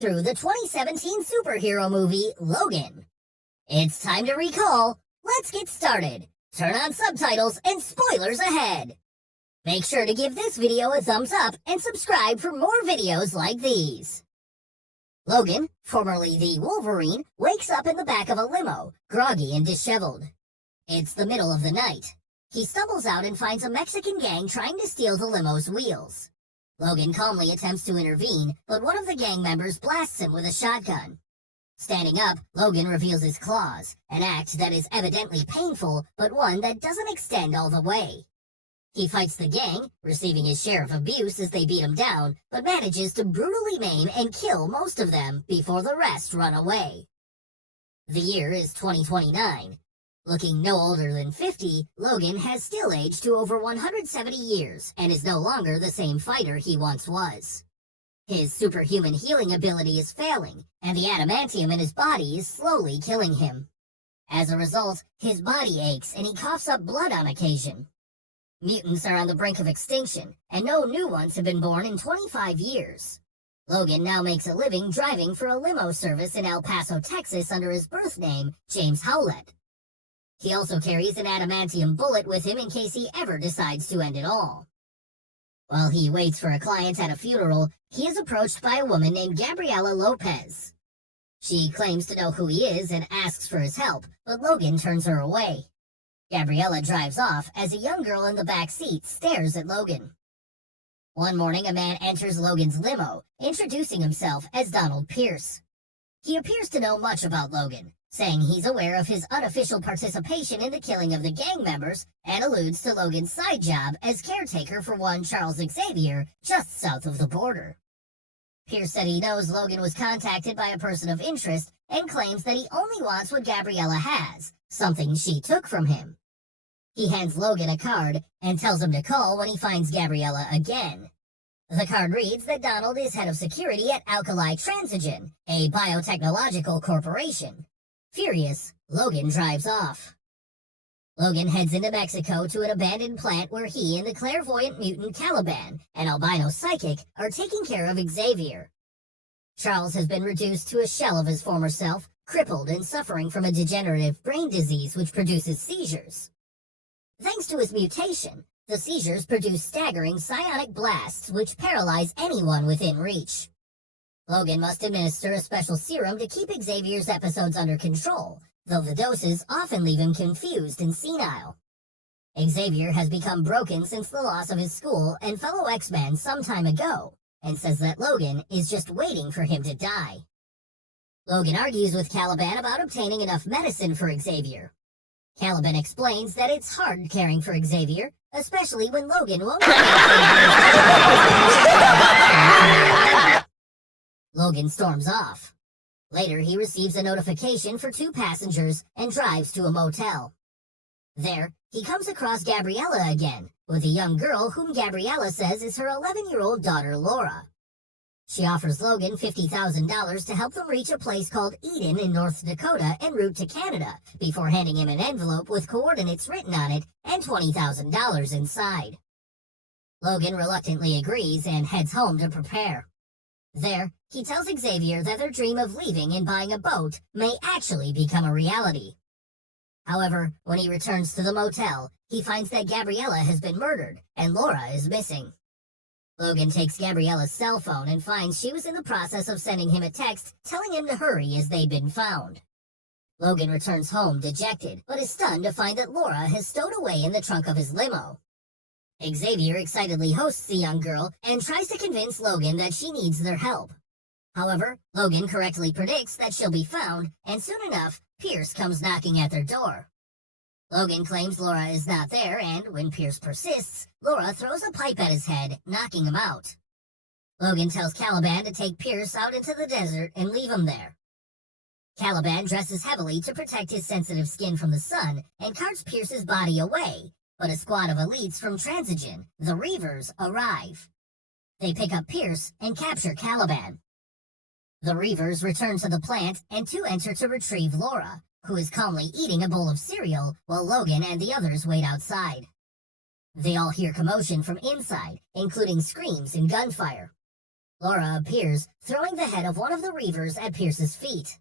through the 2017 superhero movie, Logan. It's time to recall. Let's get started. Turn on subtitles and spoilers ahead. Make sure to give this video a thumbs up and subscribe for more videos like these. Logan, formerly the Wolverine, wakes up in the back of a limo, groggy and disheveled. It's the middle of the night. He stumbles out and finds a Mexican gang trying to steal the limo's wheels. Logan calmly attempts to intervene, but one of the gang members blasts him with a shotgun. Standing up, Logan reveals his claws, an act that is evidently painful, but one that doesn't extend all the way. He fights the gang, receiving his share of abuse as they beat him down, but manages to brutally maim and kill most of them before the rest run away. The year is 2029. Looking no older than 50, Logan has still aged to over 170 years and is no longer the same fighter he once was. His superhuman healing ability is failing, and the adamantium in his body is slowly killing him. As a result, his body aches and he coughs up blood on occasion. Mutants are on the brink of extinction, and no new ones have been born in 25 years. Logan now makes a living driving for a limo service in El Paso, Texas under his birth name, James Howlett. He also carries an adamantium bullet with him in case he ever decides to end it all. While he waits for a client at a funeral, he is approached by a woman named Gabriela Lopez. She claims to know who he is and asks for his help, but Logan turns her away. Gabriela drives off as a young girl in the back seat stares at Logan. One morning, a man enters Logan's limo, introducing himself as Donald Pierce. He appears to know much about Logan, saying he's aware of his unofficial participation in the killing of the gang members and alludes to Logan's side job as caretaker for one Charles Xavier just south of the border. Pierce said he knows Logan was contacted by a person of interest and claims that he only wants what Gabriela has, something she took from him. He hands Logan a card and tells him to call when he finds Gabriela again. The card reads that Donald is head of security at Alkali Transigen, a biotechnological corporation. Furious, Logan drives off. Logan heads into Mexico to an abandoned plant where he and the clairvoyant mutant Caliban, an albino psychic, are taking care of Xavier. Charles has been reduced to a shell of his former self, crippled and suffering from a degenerative brain disease which produces seizures. Thanks to his mutation, the seizures produce staggering psionic blasts which paralyze anyone within reach. Logan must administer a special serum to keep Xavier's episodes under control, though the doses often leave him confused and senile. Xavier has become broken since the loss of his school and fellow X-Men some time ago, and says that Logan is just waiting for him to die. Logan argues with Caliban about obtaining enough medicine for Xavier. Caliban explains that it's hard caring for Xavier, especially when Logan won't Logan storms off. Later, he receives a notification for 2 passengers and drives to a motel. There, he comes across Gabriela again, with a young girl whom Gabriela says is her 11-year-old daughter, Laura. She offers Logan $50,000 to help them reach a place called Eden in North Dakota en route to Canada, before handing him an envelope with coordinates written on it and $20,000 inside. Logan reluctantly agrees and heads home to prepare. There, he tells Xavier that their dream of leaving and buying a boat may actually become a reality. However, when he returns to the motel, he finds that Gabriela has been murdered and Laura is missing. Logan takes Gabriela's cell phone and finds she was in the process of sending him a text telling him to hurry as they'd been found. Logan returns home dejected, but is stunned to find that Laura has stowed away in the trunk of his limo. Xavier excitedly hosts the young girl and tries to convince Logan that she needs their help. However, Logan correctly predicts that she'll be found, and soon enough, Pierce comes knocking at their door. Logan claims Laura is not there, and when Pierce persists, Laura throws a pipe at his head, knocking him out. Logan tells Caliban to take Pierce out into the desert and leave him there. Caliban dresses heavily to protect his sensitive skin from the sun and carts Pierce's body away, but a squad of elites from Transigen, the Reavers, arrive. They pick up Pierce and capture Caliban. The Reavers return to the plant and 2 enter to retrieve Laura, who is calmly eating a bowl of cereal while Logan and the others wait outside. They all hear commotion from inside, including screams and gunfire. Laura appears, throwing the head of one of the Reavers at Pierce's feet.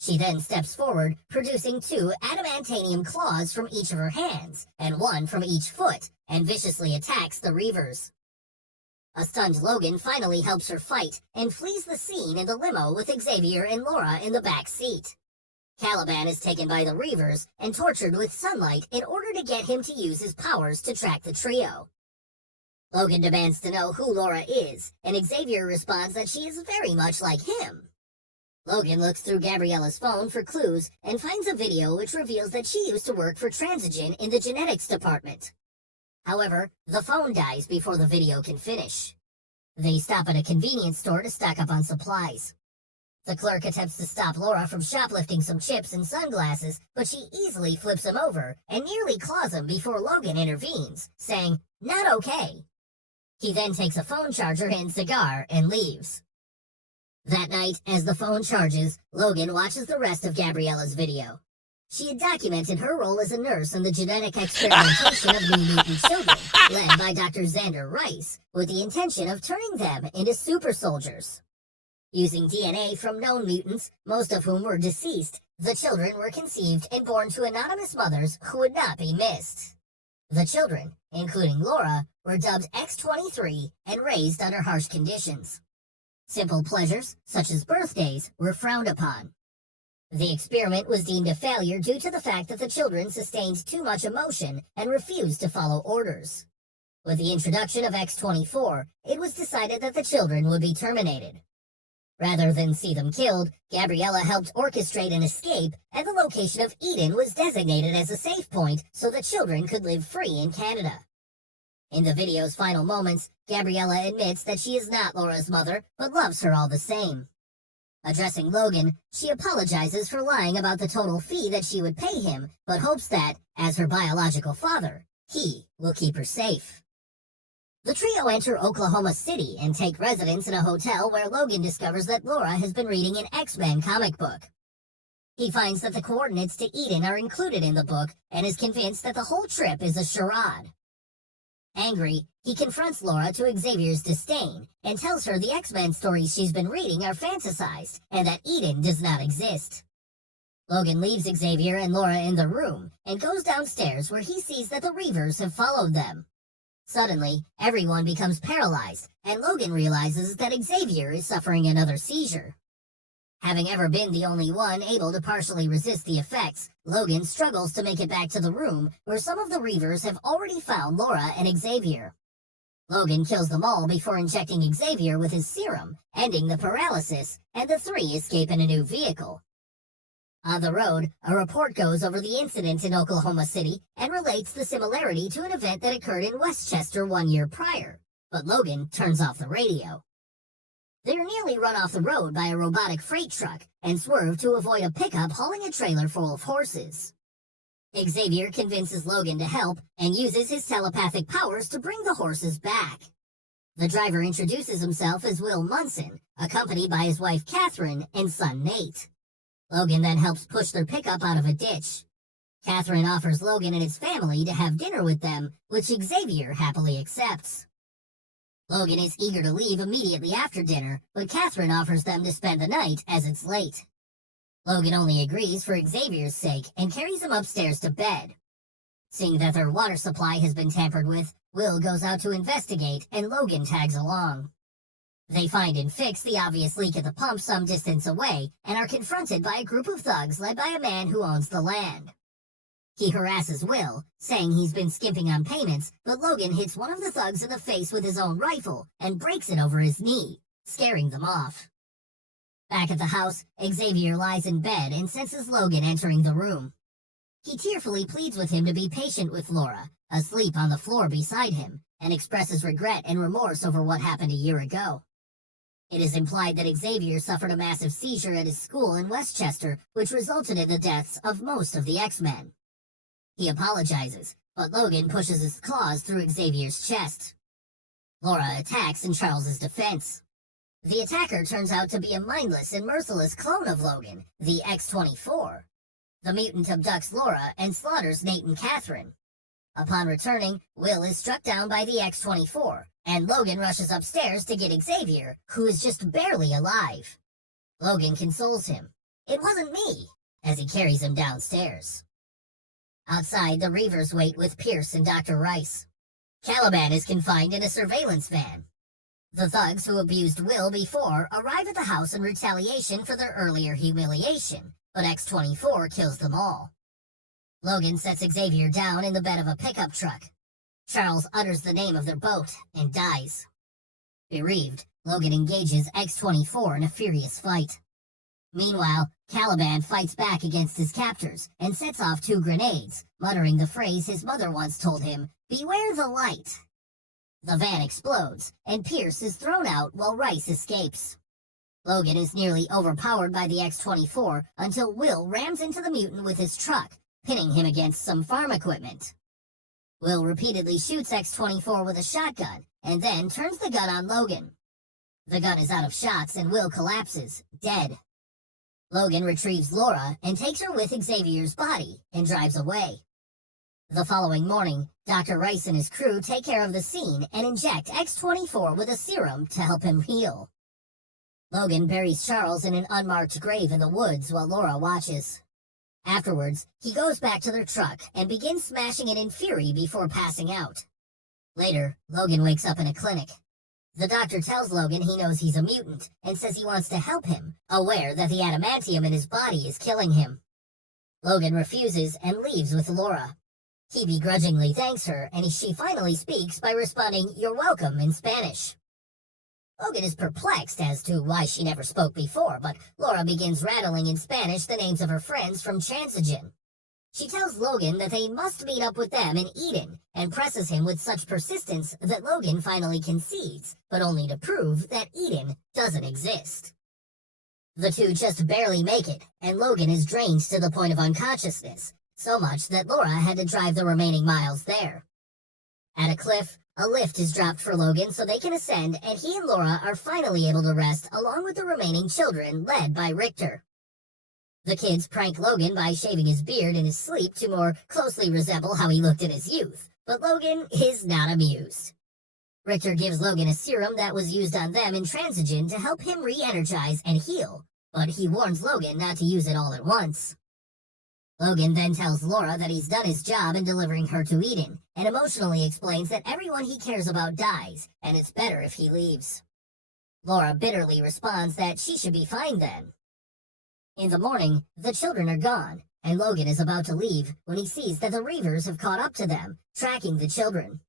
She then steps forward, producing 2 adamantanium claws from each of her hands, and 1 from each foot, and viciously attacks the Reavers. A stunned Logan finally helps her fight, and flees the scene in the limo with Xavier and Laura in the back seat. Caliban is taken by the Reavers and tortured with sunlight in order to get him to use his powers to track the trio. Logan demands to know who Laura is, and Xavier responds that she is very much like him. Logan looks through Gabriella's phone for clues and finds a video which reveals that she used to work for Transigen in the genetics department. However, the phone dies before the video can finish. They stop at a convenience store to stock up on supplies. The clerk attempts to stop Laura from shoplifting some chips and sunglasses, but she easily flips him over and nearly claws him before Logan intervenes, saying, "Not okay." He then takes a phone charger and cigar and leaves. That night, as the phone charges, Logan watches the rest of Gabriella's video. She had documented her role as a nurse in the genetic experimentation of new mutant children, led by Dr. Xander Rice, with the intention of turning them into super soldiers. Using DNA from known mutants, most of whom were deceased, the children were conceived and born to anonymous mothers who would not be missed. The children, including Laura, were dubbed X-23 and raised under harsh conditions. Simple pleasures, such as birthdays, were frowned upon. The experiment was deemed a failure due to the fact that the children sustained too much emotion and refused to follow orders. With the introduction of X-24, it was decided that the children would be terminated. Rather than see them killed, Gabriella helped orchestrate an escape, and the location of Eden was designated as a safe point so the children could live free in Canada. In the video's final moments, Gabriella admits that she is not Laura's mother, but loves her all the same. Addressing Logan, she apologizes for lying about the total fee that she would pay him, but hopes that, as her biological father, he will keep her safe. The trio enter Oklahoma City and take residence in a hotel where Logan discovers that Laura has been reading an X-Men comic book. He finds that the coordinates to Eden are included in the book and is convinced that the whole trip is a charade. Angry, he confronts Laura to Xavier's disdain and tells her the X-Men stories she's been reading are fantasized and that Eden does not exist. Logan leaves Xavier and Laura in the room and goes downstairs where he sees that the Reavers have followed them. Suddenly, everyone becomes paralyzed, and Logan realizes that Xavier is suffering another seizure. Having ever been the only one able to partially resist the effects, Logan struggles to make it back to the room where some of the Reavers have already found Laura and Xavier. Logan kills them all before injecting Xavier with his serum, ending the paralysis, and the 3 escape in a new vehicle. On the road, a report goes over the incident in Oklahoma City and relates the similarity to an event that occurred in Westchester 1 year prior, but Logan turns off the radio. They're nearly run off the road by a robotic freight truck and swerve to avoid a pickup hauling a trailer full of horses. Xavier convinces Logan to help and uses his telepathic powers to bring the horses back. The driver introduces himself as Will Munson, accompanied by his wife Catherine and son Nate. Logan then helps push their pickup out of a ditch. Catherine offers Logan and his family to have dinner with them, which Xavier happily accepts. Logan is eager to leave immediately after dinner, but Catherine offers them to spend the night as it's late. Logan only agrees for Xavier's sake and carries him upstairs to bed. Seeing that their water supply has been tampered with, Will goes out to investigate and Logan tags along. They find and fix the obvious leak at the pump some distance away and are confronted by a group of thugs led by a man who owns the land. He harasses Will, saying he's been skimping on payments, but Logan hits one of the thugs in the face with his own rifle and breaks it over his knee, scaring them off. Back at the house, Xavier lies in bed and senses Logan entering the room. He tearfully pleads with him to be patient with Laura, asleep on the floor beside him, and expresses regret and remorse over what happened a year ago. It is implied that Xavier suffered a massive seizure at his school in Westchester, which resulted in the deaths of most of the X-Men. He apologizes, but Logan pushes his claws through Xavier's chest. Laura attacks in Charles's defense. The attacker turns out to be a mindless and merciless clone of Logan, the X-24. The mutant abducts Laura and slaughters Nate and Catherine. Upon returning, Will is struck down by the X-24, and Logan rushes upstairs to get Xavier, who is just barely alive. Logan consoles him. "It wasn't me," as he carries him downstairs. Outside, the Reavers wait with Pierce and Dr. Rice. Caliban is confined in a surveillance van. The thugs who abused Will before arrive at the house in retaliation for their earlier humiliation, but X-24 kills them all. Logan sets Xavier down in the bed of a pickup truck. Charles utters the name of their boat and dies. Bereaved, Logan engages X-24 in a furious fight. Meanwhile, Caliban fights back against his captors and sets off 2 grenades, muttering the phrase his mother once told him, "Beware the light." The van explodes, and Pierce is thrown out while Rice escapes. Logan is nearly overpowered by the X-24 until Will rams into the mutant with his truck, pinning him against some farm equipment. Will repeatedly shoots X-24 with a shotgun, and then turns the gun on Logan. The gun is out of shots and Will collapses, dead. Logan retrieves Laura and takes her with Xavier's body and drives away. The following morning, Dr. Rice and his crew take care of the scene and inject X-24 with a serum to help him heal. Logan buries Charles in an unmarked grave in the woods while Laura watches. Afterwards, he goes back to their truck and begins smashing it in fury before passing out. Later, Logan wakes up in a clinic. The doctor tells Logan he knows he's a mutant and says he wants to help him, aware that the adamantium in his body is killing him. Logan refuses and leaves with Laura. He begrudgingly thanks her, and she finally speaks by responding, "You're welcome," in Spanish. Logan is perplexed as to why she never spoke before, but Laura begins rattling in Spanish the names of her friends from Transigen. She tells Logan that they must meet up with them in Eden, and presses him with such persistence that Logan finally concedes, but only to prove that Eden doesn't exist. The two just barely make it, and Logan is drained to the point of unconsciousness, so much that Laura had to drive the remaining miles there. At a cliff, a lift is dropped for Logan so they can ascend, and he and Laura are finally able to rest along with the remaining children, led by Richter. The kids prank Logan by shaving his beard in his sleep to more closely resemble how he looked in his youth, but Logan is not amused. Richter gives Logan a serum that was used on them in Transigen to help him re-energize and heal, but he warns Logan not to use it all at once. Logan then tells Laura that he's done his job in delivering her to Eden, and emotionally explains that everyone he cares about dies, and it's better if he leaves. Laura bitterly responds that she should be fine then. In the morning, the children are gone, and Logan is about to leave when he sees that the Reavers have caught up to them, tracking the children.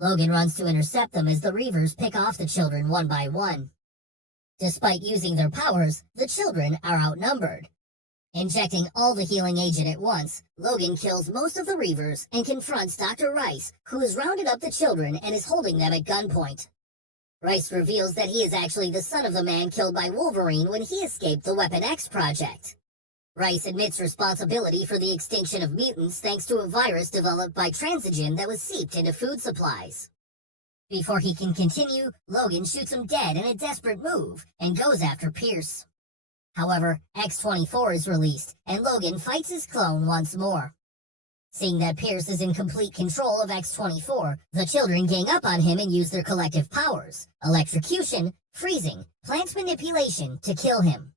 Logan runs to intercept them as the Reavers pick off the children one by one. Despite using their powers, the children are outnumbered. Injecting all the healing agent at once, Logan kills most of the Reavers and confronts Dr. Rice, who has rounded up the children and is holding them at gunpoint. Rice reveals that he is actually the son of the man killed by Wolverine when he escaped the Weapon X project. Rice admits responsibility for the extinction of mutants thanks to a virus developed by Transigen that was seeped into food supplies. Before he can continue, Logan shoots him dead in a desperate move and goes after Pierce. However, X-24 is released, and Logan fights his clone once more. Seeing that Pierce is in complete control of X-24, the children gang up on him and use their collective powers, electrocution, freezing, plant manipulation, to kill him.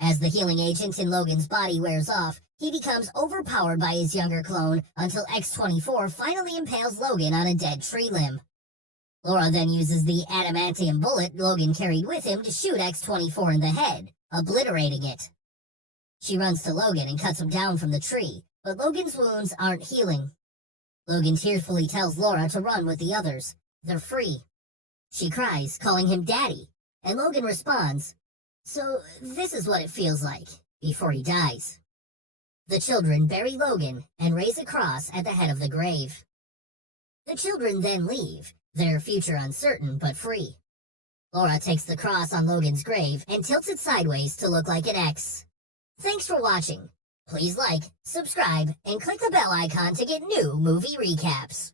As the healing agent in Logan's body wears off, he becomes overpowered by his younger clone until X-24 finally impales Logan on a dead tree limb. Laura then uses the adamantium bullet Logan carried with him to shoot X-24 in the head, obliterating it. She runs to Logan and cuts him down from the tree, but Logan's wounds aren't healing. Logan tearfully tells Laura to run with the others. They're free. She cries, calling him Daddy, and Logan responds, "So this is what it feels like, before he dies." The children bury Logan and raise a cross at the head of the grave. The children then leave, their future uncertain but free. Laura takes the cross on Logan's grave and tilts it sideways to look like an X. Thanks for watching. Please like, subscribe, and click the bell icon to get new movie recaps.